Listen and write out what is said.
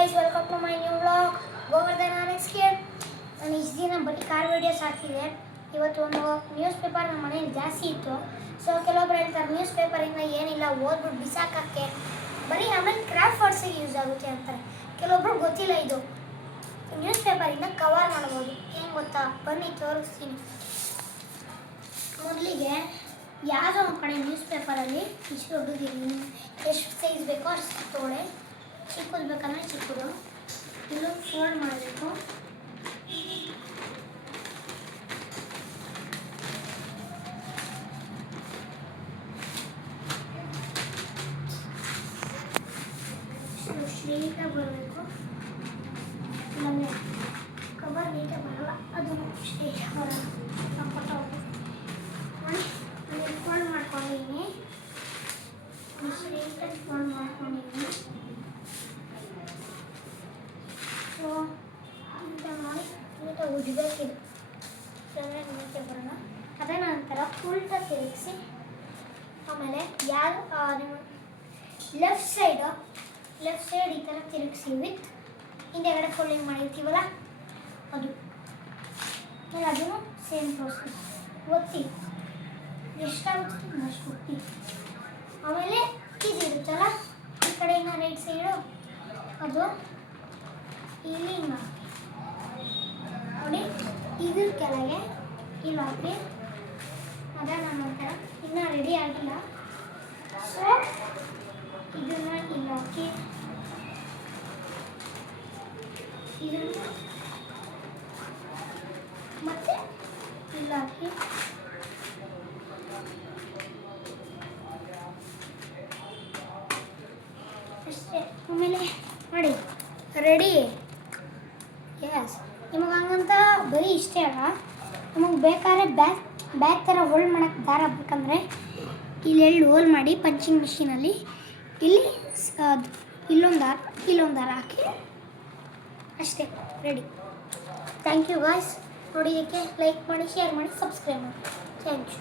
guys, welcome to my new vlog. Govardhan RX here. ನಾನು ಇಷ್ಟು ದಿನ ಬರೀ ಕಾರ್ ವಿಡಿಯೋಸ್ ಹಾಕ್ತಿದ್ದೆ. ಇವತ್ತು ಒಂದು ನ್ಯೂಸ್ ಪೇಪರ್ ನಮ್ಮ ಮನೇಲಿ ಜಾಸ್ತಿ ಇತ್ತು. ಸೊ ಕೆಲವೊಬ್ರು ಹೇಳ್ತಾರೆ ನ್ಯೂಸ್ ಪೇಪರಿಂದ ಏನಿಲ್ಲ ಓದ್ಬಿಟ್ಟು ಬಿಸಾಕಕ್ಕೆ ಬರೀ ಆಮೇಲೆ ಕ್ರಾಫ್ಟ್ ವರ್ಡ್ಸಿಗೆ ಯೂಸ್ ಆಗುತ್ತೆ ಅಂತಾರೆ. ಕೆಲವೊಬ್ರು ಗೊತ್ತಿಲ್ಲ ಇದು ನ್ಯೂಸ್ ಪೇಪರಿಂದ ಕವರ್ ಮಾಡ್ಬೋದು. ಹೆಂಗೆ ಗೊತ್ತಾ, ಬನ್ನಿ ತೋರಿಸ್ತೀನಿ. ಮೊದಲಿಗೆ ಯಾವುದೋ ಒಂದು ಕಡೆ ನ್ಯೂಸ್ ಪೇಪರಲ್ಲಿ ಇಷ್ಟು ದೊಡ್ಡದಿರಲಿ, ಎಷ್ಟು ಸೈಜ್ ಬೇಕೋ ಅಷ್ಟು ತೊಗೊಳ್ಳಿ. ಚಿಕ್ಕದು ಬೇಕಂದರೆ ಚಿಕ್ಕದು ಇಲ್ಲೂ ಫೋಲ್ಡ್ ಮಾಡಬೇಕು. ನೀಟಾಗಿ ಬರಬೇಕು, ಇಲ್ಲಾಂದರೆ ಕವರ್ ನೀಟಾಗಿ ಬರಲ್ಲ. ಅದು ಸ್ಟ್ರೇಟಾಗಿ ಬರಲ್ಲ. ನೋಡಿ, ನಾನು ಫೋಲ್ಡ್ ಮಾಡ್ಕೊಂಡಿದ್ದೀನಿ. ಸ್ಟ್ರೇಟಾಗಿ ಫೋಲ್ಡ್ ಮಾಡ್ಕೊಂಡಿದ್ದೀನಿ. ಸೊ ಅಂತ ಮಾಡಿ ನೀಟಾಗಿ ಉಜ್ಬೇಕಿದೆ, ಚೆನ್ನಾಗಿ ನೀಟಾಗಿ ಬರೋಣ. ಅದೇ ನಂತರ ಉಲ್ಟಾ ತಿರುಗಿಸಿ ಆಮೇಲೆ ಯಾರು ನಿಮ್ಮ ಲೆಫ್ಟ್ ಸೈಡ್ ಈ ಥರ ತಿರುಗಿಸಿ ವಿತ್ ಹಿಂದೆಗಡೆ ಫೋಲ್ಡಿಂಗ್ ಮಾಡಿರ್ತೀವಲ್ಲ ಅದು. ಆಮೇಲೆ ಅದನ್ನು ಸೇಮ್ ಪ್ರೋಸೆಸ್ ಒತ್ತಿ, ಎಷ್ಟಾಗುತ್ತೆ ಅಷ್ಟು ಒತ್ತಿ. ಆಮೇಲೆ ಇದಿರುತ್ತಲ್ಲ ಈ ಕಡೆಯಿಂದ ರೈಟ್ ಸೈಡು, ಅದು ಇಲ್ಲಿ ನೋಡಿ, ಇದ್ರ ಕೆಳಗೆ ಇಲ್ಲಿ ಹಾಕಿ. ಅದಾದ ನಂತರ ಇನ್ನೂ ರೆಡಿ ಆಗಿಲ್ಲ. ಸೊ ಇದನ್ನು ಇಲ್ಲಿ ಹಾಕಿ, ಇದನ್ನು ಮತ್ತೆ ಇಲ್ಲಿ ಹಾಕಿ, ಅಷ್ಟೇ. ಆಮೇಲೆ ನೋಡಿ, ರೆಡಿ. ಎಸ್, ನಿಮಗೆ ಹಂಗಂತ ಬರೀ ಇಷ್ಟೇ ಅಲ್ಲ, ನಿಮಗೆ ಬೇಕಾದ್ರೆ ಬ್ಯಾಗ್ ಥರ ಹೋಲ್ಡ್ ಮಾಡೋಕ್ಕೆ ದಾರ ಬೇಕಂದರೆ ಇಲ್ಲಿ ಹೋಲ್ ಮಾಡಿ ಪಂಚಿಂಗ್ ಮಿಷಿನಲ್ಲಿ ಇಲ್ಲಿ ಇಲ್ಲೊಂದು ದಾರ ಹಾಕಿ ಅಷ್ಟೇ, ರೆಡಿ. Thank you guys. ನೋಡಿದ್ದಕ್ಕೆ ಲೈಕ್ ಮಾಡಿ, ಶೇರ್ ಮಾಡಿ, ಸಬ್ಸ್ಕ್ರೈಬ್ ಮಾಡಿ. Thank you.